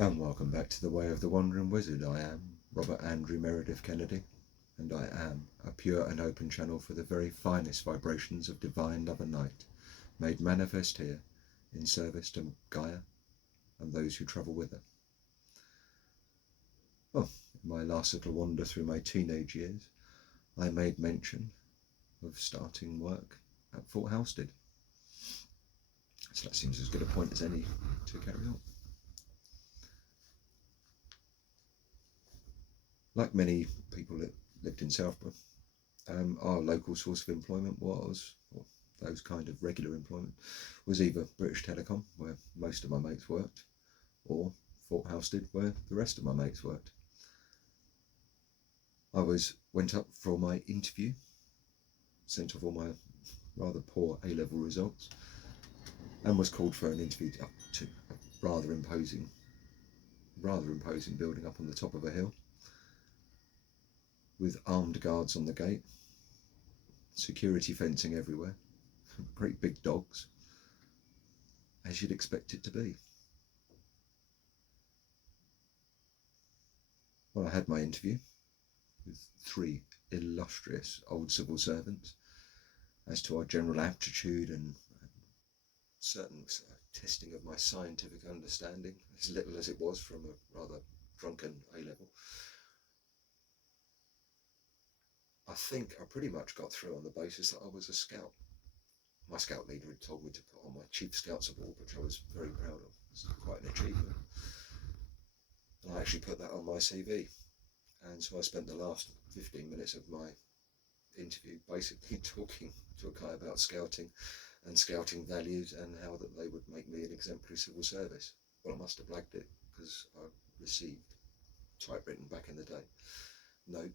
And welcome back to the Way of the Wandering Wizard. I am Robert Andrew Meredith Kennedy, and I am a pure and open channel for the very finest vibrations of divine love and light, made manifest here in service to Gaia and those who travel with her. Well, in my last little wander through my teenage years, I made mention of starting work at Fort Halstead. So that seems as good a point as any to carry on. Like many people that lived in Southborough, our local source of employment was, or those kind of regular employment, was either British Telecom, where most of my mates worked, or Fort Halstead, where the rest of my mates worked. I went up for my interview, sent off all my rather poor A-level results, and was called for an interview up to a rather imposing building up on the top of a hill, with armed guards on the gate, security fencing everywhere, great big dogs, as you'd expect it to be. Well, I had my interview with 3 illustrious old civil servants as to our general aptitude and certain testing of my scientific understanding, as little as it was from a rather drunken A-level. I think I pretty much got through on the basis that I was a scout. My scout leader had told me to put on my Chief Scouts Award, which I was very proud of. It's quite an achievement. And I actually put that on my CV. And so I spent the last 15 minutes of my interview basically talking to a guy about scouting and scouting values and how that they would make me an exemplary civil service. Well, I must have blagged it because I received, typewritten back in the day, note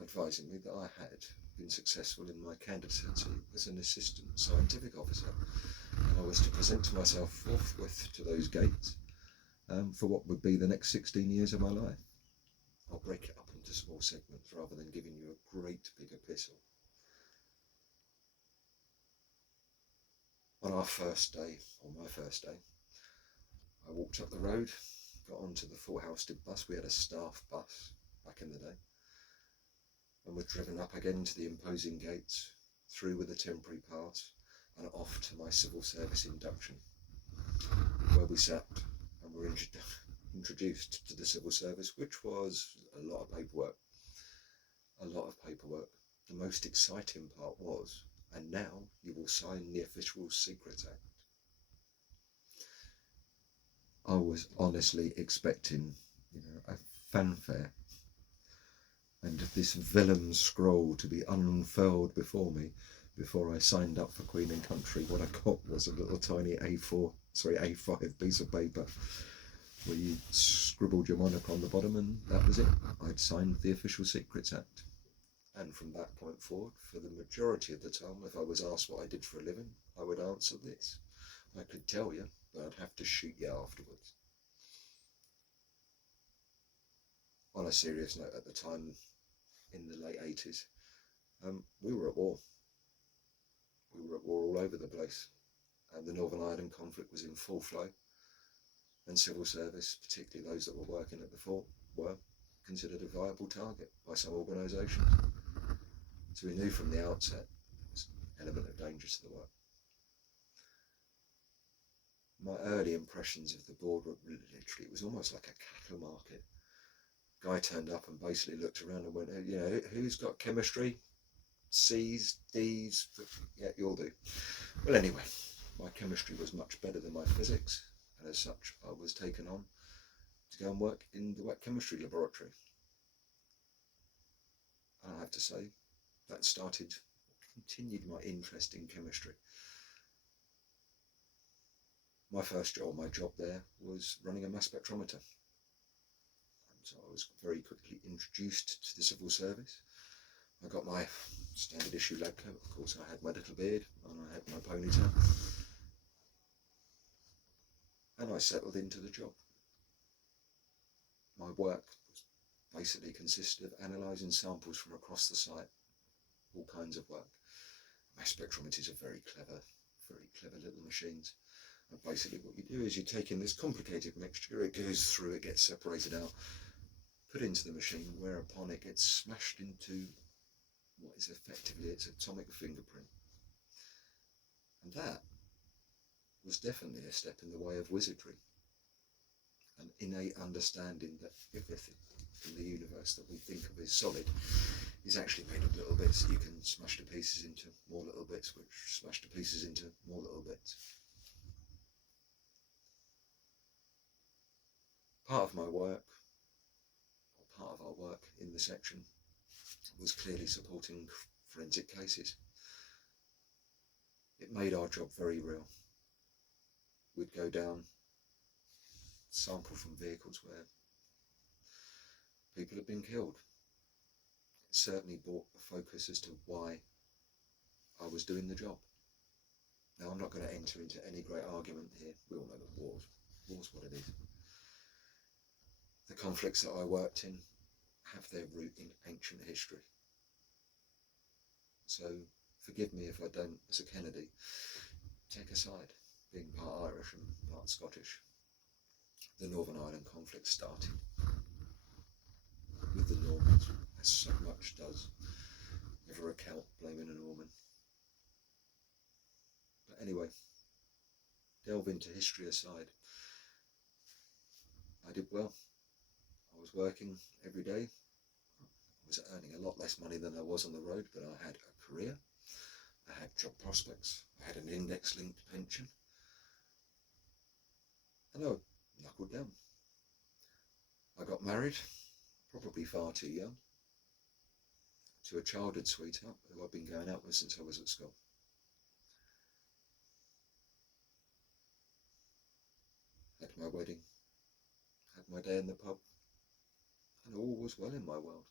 advising me that I had been successful in my candidacy as an assistant scientific officer, and I was to present to myself forthwith to those gates for what would be the next 16 years of my life. I'll break it up into small segments rather than giving you a great big epistle. On our first day, or my first day, I walked up the road, got onto the Fort Halstead bus. We had a staff bus back in the day, and was driven up again to the imposing gates, through with a temporary pass, and off to my civil service induction, where we sat and were introduced to the civil service, which was a lot of paperwork. The most exciting part was, and now you will sign the Official Secrets Act. I was honestly expecting, a fanfare and this vellum scroll to be unfurled before me before I signed up for Queen and Country. What I got was a little tiny A5 piece of paper where you scribbled your monarch on the bottom, and that was it. I'd signed the Official Secrets Act. And from that point forward, for the majority of the time, if I was asked what I did for a living, I would answer this. I could tell you, but I'd have to shoot you afterwards. On a serious note, at the time, in the late 80s, we were at war. We were at war all over the place. And the Northern Ireland conflict was in full flow. And civil service, particularly those that were working at the fort, were considered a viable target by some organisations. So we knew from the outset there was an element of danger to the work. My early impressions of the board were literally, it was almost like a cattle market. Guy turned up and basically looked around and went, who's got chemistry? C's, D's, yeah, you'll do. Well, anyway, my chemistry was much better than my physics, and as such, I was taken on to go and work in the wet chemistry laboratory. And I have to say, that continued my interest in chemistry. My job there was running a mass spectrometer. And so I was very quickly introduced to the civil service. I got my standard issue lab coat. Of course, I had my little beard and I had my ponytail. And I settled into the job. My work basically consisted of analysing samples from across the site, all kinds of work. Mass spectrometers are very clever little machines. And basically what you do is you take in this complicated mixture, it goes through, it gets separated out, put into the machine, whereupon it gets smashed into what is effectively its atomic fingerprint. And that was definitely a step in the way of wizardry, an innate understanding that everything in the universe that we think of as solid is actually made of little bits that you can smash to pieces into more little bits, which smash to pieces into more little bits. Part of my work, or part of our work in the section, was clearly supporting forensic cases. It made our job very real. We'd go down, sample from vehicles where people had been killed. It certainly brought a focus as to why I was doing the job. Now, I'm not going to enter into any great argument here. We all know that war's what it is. The conflicts that I worked in have their root in ancient history. So forgive me if I don't, as a Kennedy, take a side, being part Irish and part Scottish. The Northern Ireland conflict started with the Normans, as so much does. Never a Celt blaming a Norman. But anyway, delve into history aside, I did well. I was working every day. I was earning a lot less money than I was on the road, but I had a career. I had job prospects. I had an index-linked pension. And I knuckled down. I got married, probably far too young, to a childhood sweetheart who I've been going out with since I was at school. Had my wedding, had my day in the pub, and all was well in my world.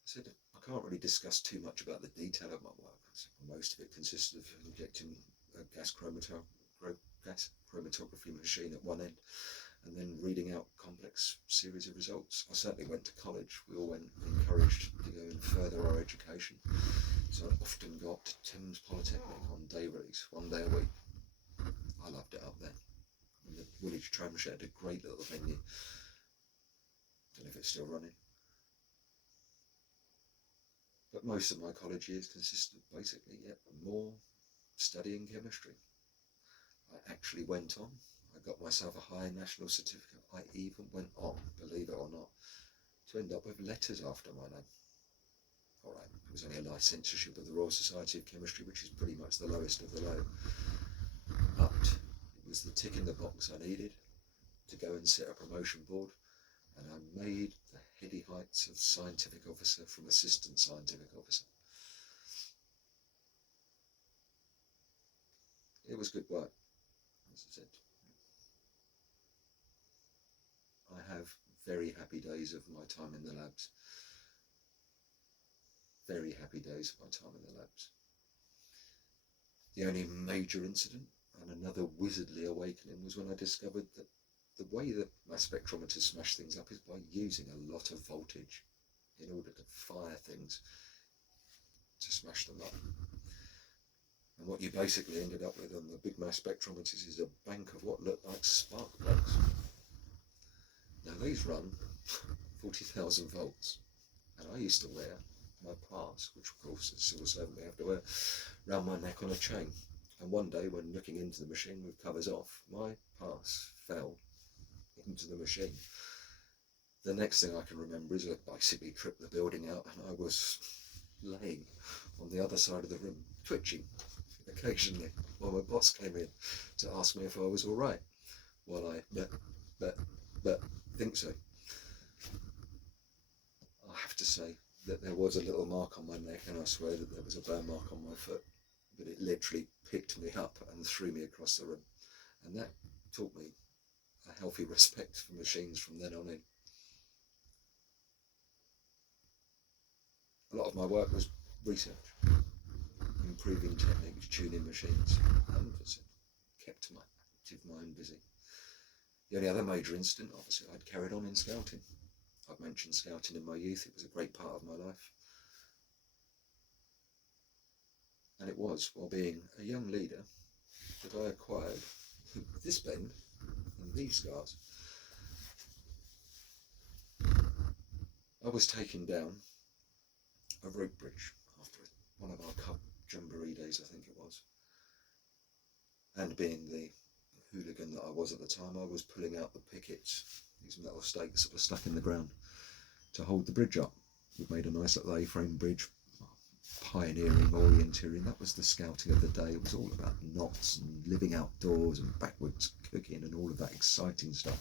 I said I can't really discuss too much about the detail of my work. Most of it consisted of injecting a gas chromatography machine at one end and then reading out complex series of results. I certainly went to college. We all went encouraged to go and further our education. So I often got to Thames Polytechnic on day release, one day a week. I loved it up there. And the Woolwich Tram Shed, a great little venue. Don't know if it's still running. But most of my college years consisted basically, more studying chemistry. I actually went on. I got myself a high national certificate. I even went on, believe it or not, to end up with letters after my name. All right, it was only a licentiateship of the Royal Society of Chemistry, which is pretty much the lowest of the low. But it was the tick in the box I needed to go and set a promotion board, and I made the heady heights of scientific officer from assistant scientific officer. It was good work, as I said. I have very happy days of my time in the labs. Very happy days of my time in the labs. The only major incident and another wizardly awakening was when I discovered that the way that mass spectrometers smash things up is by using a lot of voltage in order to fire things to smash them up. And what you basically ended up with on the big mass spectrometers is a bank of what looked like spark plugs. Now these run 40,000 volts, and I used to wear my pass, which of course as a civil servant we have to wear, round my neck on a chain. And one day when looking into the machine with covers off, my pass fell into the machine. The next thing I can remember is I basically tripped the building out and I was laying on the other side of the room, twitching occasionally, while my boss came in to ask me if I was all right. Well, I think so. I have to say that there was a little mark on my neck, and I swear that there was a burn mark on my foot, but it literally picked me up and threw me across the room, and that taught me a healthy respect for machines from then on in. A lot of my work was research, improving techniques, tuning machines, and as I kept my active mind busy. The only other major incident, obviously, I'd carried on in scouting. I've mentioned scouting in my youth. It was a great part of my life. And it was while being a young leader that I acquired this bend and these scars. I was taken down a rope bridge after one of our Cub Jamboree days, I think it was. And being the hooligan that I was at the time, I was pulling out the pickets, these metal stakes that were stuck in the ground, to hold the bridge up. We'd made a nice little A-frame bridge, pioneering, orienteering. That was the scouting of the day. It was all about knots and living outdoors and backwards cooking and all of that exciting stuff.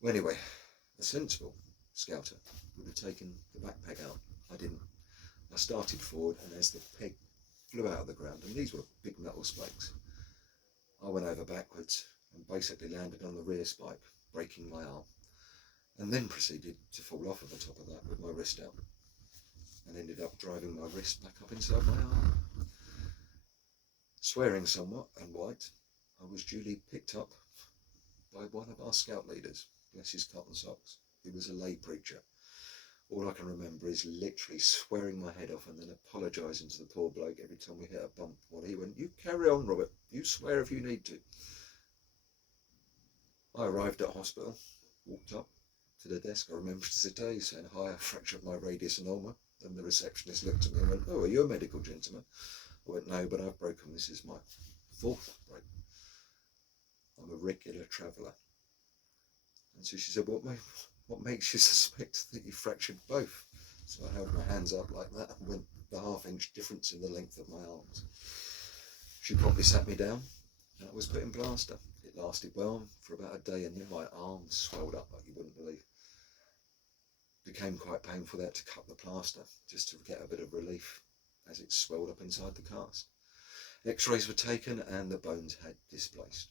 Well, anyway, a sensible scouter would have taken the backpack out. I didn't. I started forward, and as the peg flew out of the ground, and these were big metal spikes, I went over backwards and basically landed on the rear spike, breaking my arm, and then proceeded to fall off of the top of that with my wrist out, and ended up driving my wrist back up inside my arm. Swearing somewhat and white, I was duly picked up by one of our scout leaders, bless his cotton socks, who was a lay preacher. All I can remember is literally swearing my head off and then apologising to the poor bloke every time we hit a bump. Well, he went, "You carry on, Robert, you swear if you need to." I arrived at hospital, walked up to the desk, I remember to today, saying, "Hi, I fractured my radius and ulna." And the receptionist looked at me and went, "Oh, are you a medical gentleman?" I went, "No, but I've broken, this is my 4th break. I'm a regular traveller." And so she said, what makes you suspect that you fractured both?" So I held my hands up like that and went the half-inch difference in the length of my arms. She promptly sat me down and I was put in plaster. It lasted well for about a day, and then my arms swelled up like you wouldn't believe. It became quite painful there to cut the plaster just to get a bit of relief as it swelled up inside the cast. X-rays were taken and the bones had displaced.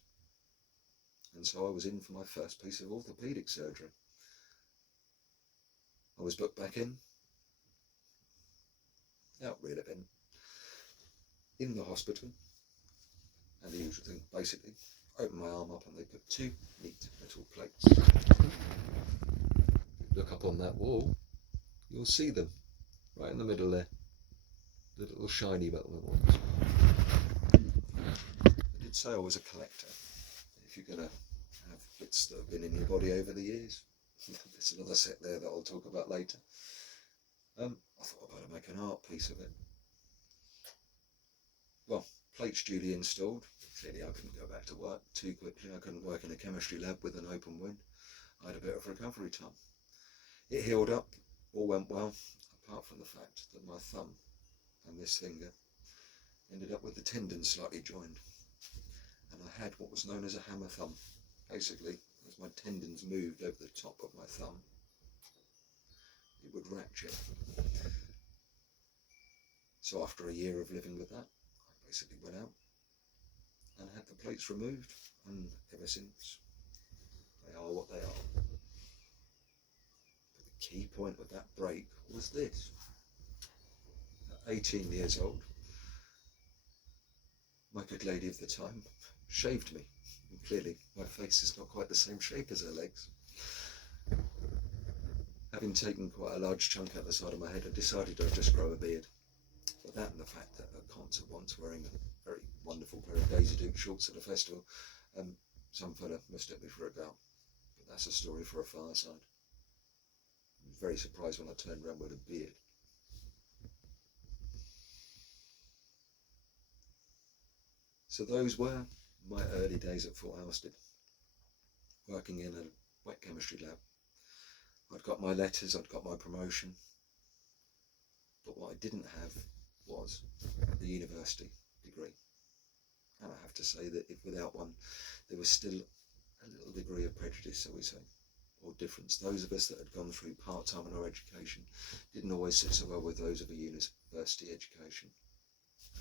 And so I was in for my first piece of orthopaedic surgery. I was booked back in, out real event, in the hospital, and the usual thing, basically, open my arm up and they put 2 neat metal plates. Look up on that wall, you'll see them, right in the middle there, the little shiny metal ones. I did say I was a collector. If you're going to have bits that have been in your body over the years, there's another set there that I'll talk about later. I thought I'd better make an art piece of it. Well, plates duly installed. Clearly I couldn't go back to work too quickly. I couldn't work in a chemistry lab with an open wound. I had a bit of recovery time. It healed up, all went well, apart from the fact that my thumb and this finger ended up with the tendons slightly joined. And I had what was known as a hammer thumb. Basically, as my tendons moved over the top of my thumb, it would ratchet. So after a year of living with that, I basically went out and had the plates removed, and ever since, they are what they are. But the key point with that break was this. At 18 years old, my good lady of the time shaved me. And clearly, my face is not quite the same shape as her legs. Having taken quite a large chunk out the side of my head, I decided I'd just grow a beard. But that and the fact that at concert once, wearing a very wonderful pair of Daisy Duke shorts at a festival, some fella mistook me for a girl. But that's a story for a fireside. I was very surprised when I turned around with a beard. So those were my early days at Fort Halstead, working in a wet chemistry lab. I'd got my letters, I'd got my promotion, but what I didn't have was the university degree. And I have to say that if without one, there was still a little degree of prejudice, shall we say, or difference. Those of us that had gone through part-time in our education didn't always sit so well with those of a university education.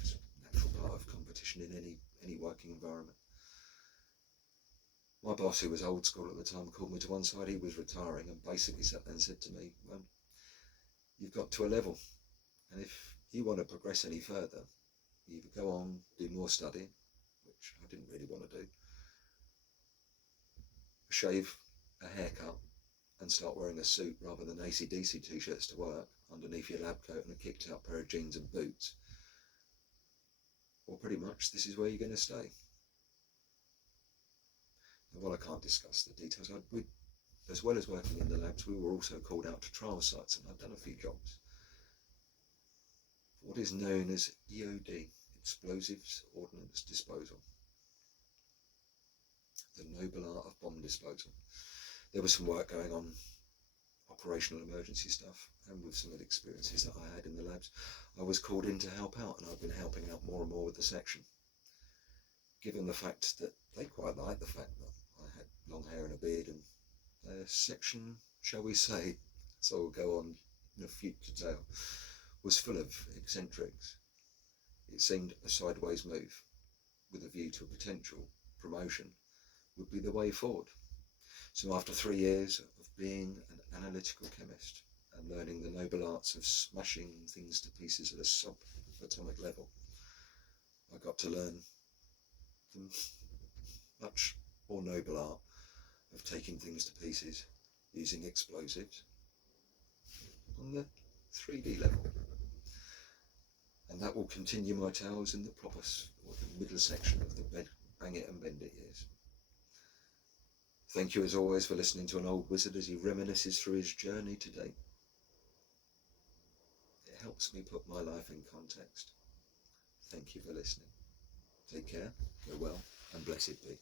It's a natural part of competition in any working environment. My boss, who was old school at the time, called me to one side. He was retiring and basically sat there and said to me, "Well, you've got to a level, and if you want to progress any further, you either go on, do more studying," which I didn't really want to do, shave, a haircut, and start wearing a suit rather than AC/DC t-shirts to work, underneath your lab coat and a kicked out pair of jeans and boots, well, pretty much this is where you're going to stay. And while I can't discuss the details, as well as working in the labs, we were also called out to trial sites, and I've done a few jobs. What is known as EOD, Explosives Ordnance Disposal, the noble art of bomb disposal. There was some work going on, operational emergency stuff, and with some of the experiences that I had in the labs, I was called in to help out, and I've been helping out more and more with the section. Given the fact that they quite liked the fact that I had long hair and a beard, and their section, shall we say, so we'll go on in a future tale, was full of eccentrics. It seemed a sideways move, with a view to a potential promotion, would be the way forward. So after 3 years of being an analytical chemist and learning the noble arts of smashing things to pieces at a subatomic level, I got to learn the much more noble art of taking things to pieces using explosives on the 3D level. And that will continue my tales in the proper, or the middle section of the Bang It and Bend It years. Thank you as always for listening to an old wizard as he reminisces through his journey today. It helps me put my life in context. Thank you for listening. Take care, go well, and blessed be.